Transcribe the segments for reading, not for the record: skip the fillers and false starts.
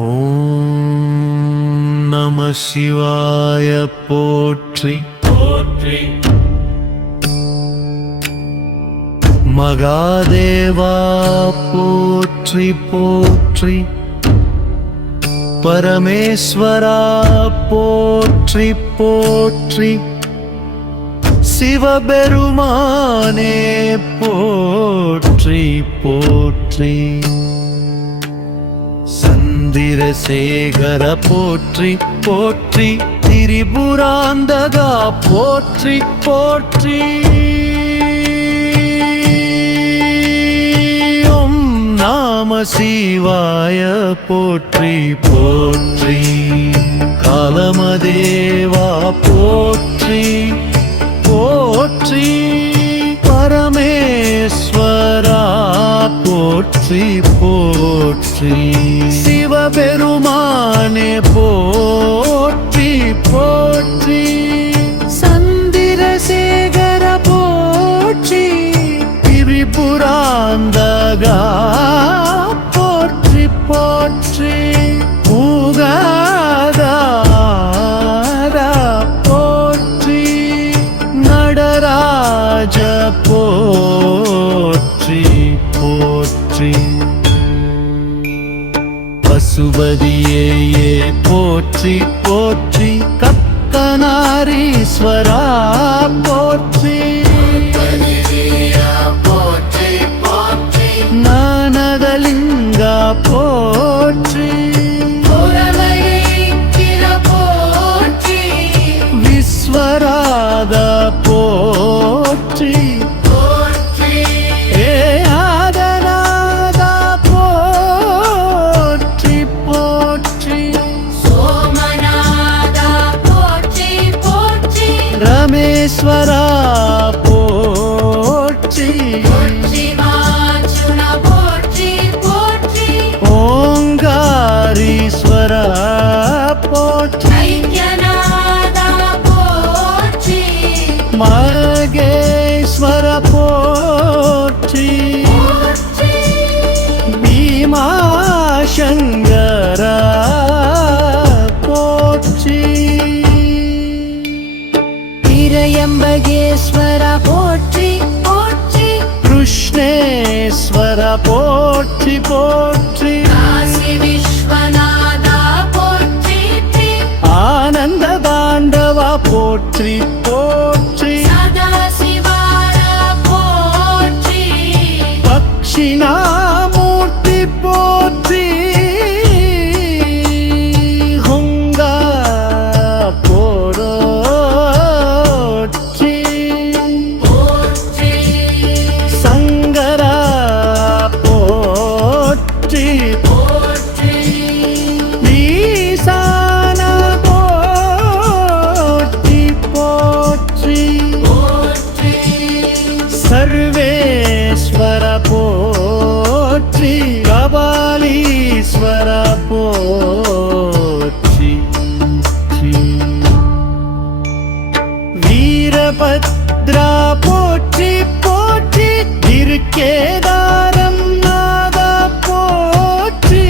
ஓம் நம சிவாய போற்றி போற்றி. மகாதேவா போற்றி போற்றி. பரமேஸ்வரா போற்றி போற்றி. சிவபெருமானே போற்றி போற்றி. சந்திரசேகர போற்றி போற்றி. திரிபுராந்தகா போற்றி போற்றி. ஓம் நம சிவாய போற்றி போற்றி. காலமதேவா போற்றி போற்றி. பரமேஸ்வரா போற்றி போற்றி. சிவபெருமானே போற்றி போற்றி. சந்திரசேகர போற்றி. திரிபுராந்தகா போற்றி போற்றி. உகதாரா போற்றி. நடராஜ போற்றி போற்றி. பசுபதியே போற்றி போற்றி. கக்கனாரீஸ்வரா போற்றி போற்றி போற்றி. நானதலிங்கா போற்றி போற்றி. விஸ்வராதா போற்றி போற்றி. ஏ ஆதநாதா போற்றி போற்றி. சோமநாதா போற்றி போற்றி. ரமேஸ்வரா போற்றி சிவாச்சுன போற்றி போற்றி. ஓங்காரீஸ்வரா போற்றி. ஐக்கியநாதா போற்றி மகேஸ்வர போற்றி போற்றி. பீமாசங்கரா போற்றி. திரையம்பகேஸ்வர போற்றி போற்றி. கிருஷ்ணேஸ்வர போற்றி போற்றி. காசி விஸ்வநாதா போற்றி. ஆனந்த தாண்டவா போற்றி போற்றி. சதாசிவாரா போற்றி. தட்சிணாமூர்த்தி போற்றி. ஹுங்கா போற்றி போற்றி. சங்கரா போற்றி போற்றி. ஈசான போற்றி போற்றி. போற்றி. சர்வேஸ்வர போற்றி. கபாலீஸ்வர போற்றி. வீரபத்ரா போற்றி போற்றி. திருக்கேதாரம் நாதா போற்றி.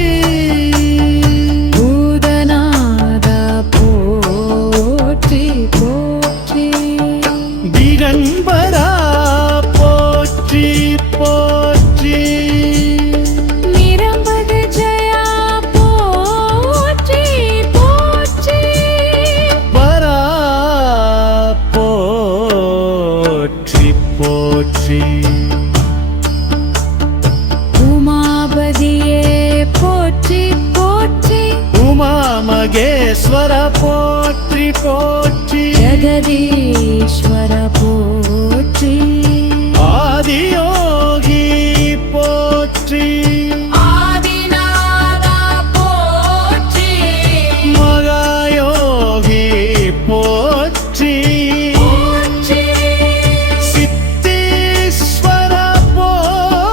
பூதநாதா போற்றி போற்றி. திகம்பரா போற்றி போற்றி. நிரம்பக ஜயா போற்றி போற்றி. வரா போற்றி போற்றி. உமாபதியே போற்றி போற்றி. உமா மகேஸ்வர போற்றி போற்றி. ஜெகதீஸ்வர போற்றி. ஆதியோகி போற்றி. ஆதிநாதா போற்றி மகாயோகி போற்றி. போற்றி. சித்தீஸ்வர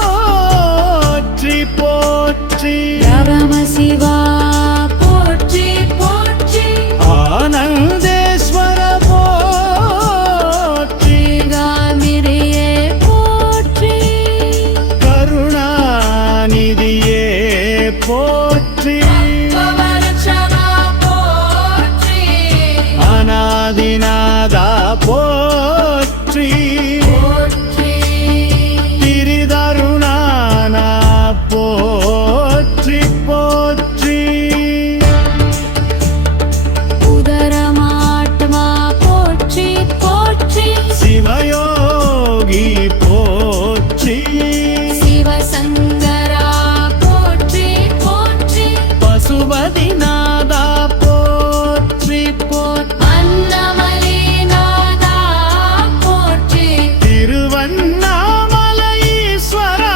போற்றி போற்றி. பரமசிவா போற்றி போற்றி. ஆனந்தேஸ்வர போற்றி. கா போற்றி போற்றி திரிதருணானா போற்றி போற்றி உதரமாத்மா போற்றி போற்றி சிவயோகி போற்றி சிவசங்கரா போற்றி போற்றி பசுபதிநாதா போற்றி போற்றி அன்னமலைநாதா போற்றி திருவண்ணாமலைஈஸ்வரா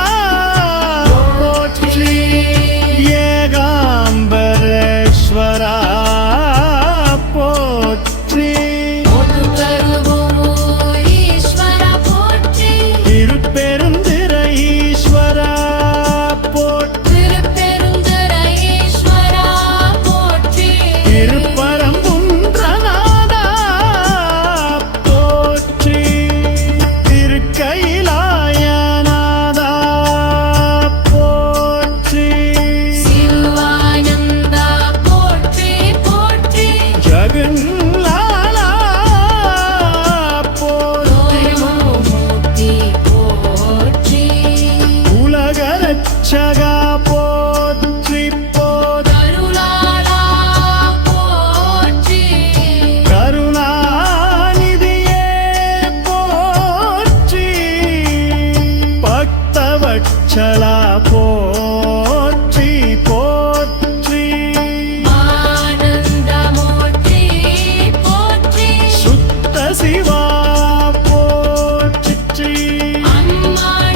போற்றி ஏகாம்பரேஸ்வரா போற்றி ஒடுகருபூரீஸ்வர போற்றி திருப்பெருந்திரை ஈஸ்வரா போற்றி திருப்பெருந்துறையீஸ்வரா போற்றி திருப்பரங்குன்றநாதா போற்றி திருக்கைலாயநாதா போற்றி சிவானந்தா போற்றி போற்றி ஜெகன்லாலா போற்றி மூர்த்தி போற்றி உலகரட்சகா போற்றி போற்றி கருளாளா போற்றி கருணாநிதியே போற்றி பக்தவட்சலா போற்றி போற்றி ஆனந்தமூர்த்தி போற்றி சுத்த சிவா போற்றி அம்மாள்